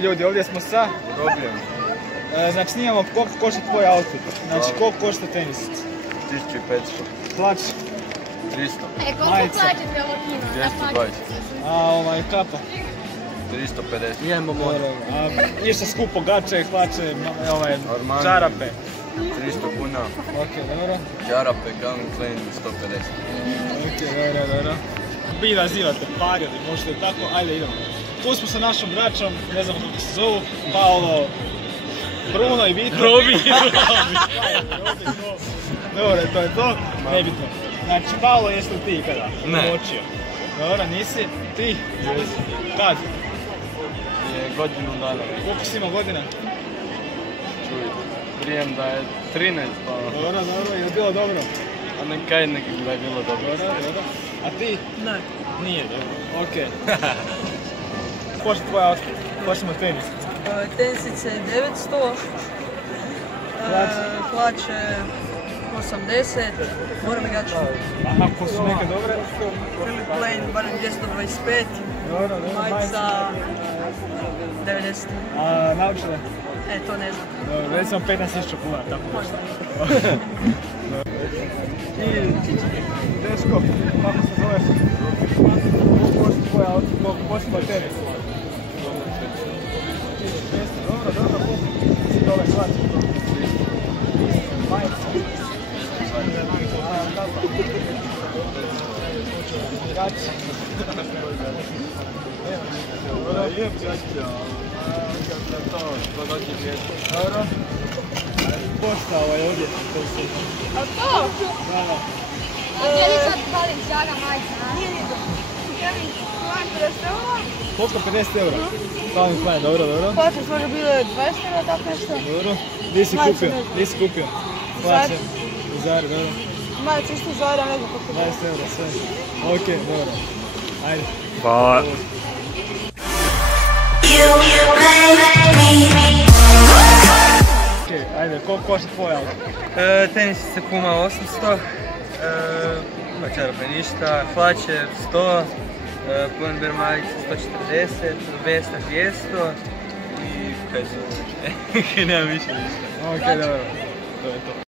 ljudi, ovdje smo sa Robijem. Znači snimamo koliko košta tvoj outfit. Znači koliko košta tenisica? 1500. Hlač? 300. Koliko plaćate ovo kino? 220. A kapa? 350. Idemo more. Ništa skupo, gače, hlače, čarape. 300 kuna. Ok, dobro. Čarape, Calvin Klein 150. Ok, dobro. Vi nazivate pariodi, možete tako, ajde idemo. Tu smo sa našom braćom, ne znam kako se zovu, Paolo, Bruno i Vito. Robi. Dobro, to je to, nebitno. Znači, Paolo, jesi li ti ikada? Ne. Uočio? Dobro, nisi? Ti? Kad? Godinu dana. Koliko si imao godina? Čuj, prijem da je 13 pa... Dobro, je li bilo dobro? A ne kaj neki da je bilo dobro. Dobro. A ti? Ne. Nije dobro. Okej. Košta tvoj outfit? Počnemo tenis. Tenisice 900, hlače 80, moram gače. Aha, ko su neke dobre? Philip Plain, barem 225, Dobro, majica 90. A naučile? To ne znam. Dobro, recimo 15.000 kuna, tako možda. I Deško, kako se zoveš? Koliko košta tvoj outfit, koliko košta tvoj tenis? Dobro, koliko si dole hlače? Majica. Gači. Dobro. Pošta ovdje. A to? Da. A gdje li sad palim sjaga majica? Nije ni to. Kevin Klein 50 eura? Koliko? 50 eura? Calvin Klein, dobro. Hlače smo ga bile 20 eura, tako nešto. Dobro. Gdje si kupio? Hlače. U Zari, dobro. Majica isto Zara, ne znam kako je. 20 eura, sve. Ok, dobro. Ajde. Hvala. Ok, ajde, koliko košta tvoj outfit? Tenisice Puma 800, čarape ništa, hlače 100, Pull&Bear majice 140, Vesta 200 i kaj se... nema više ništa. Ok, dobro. To je to.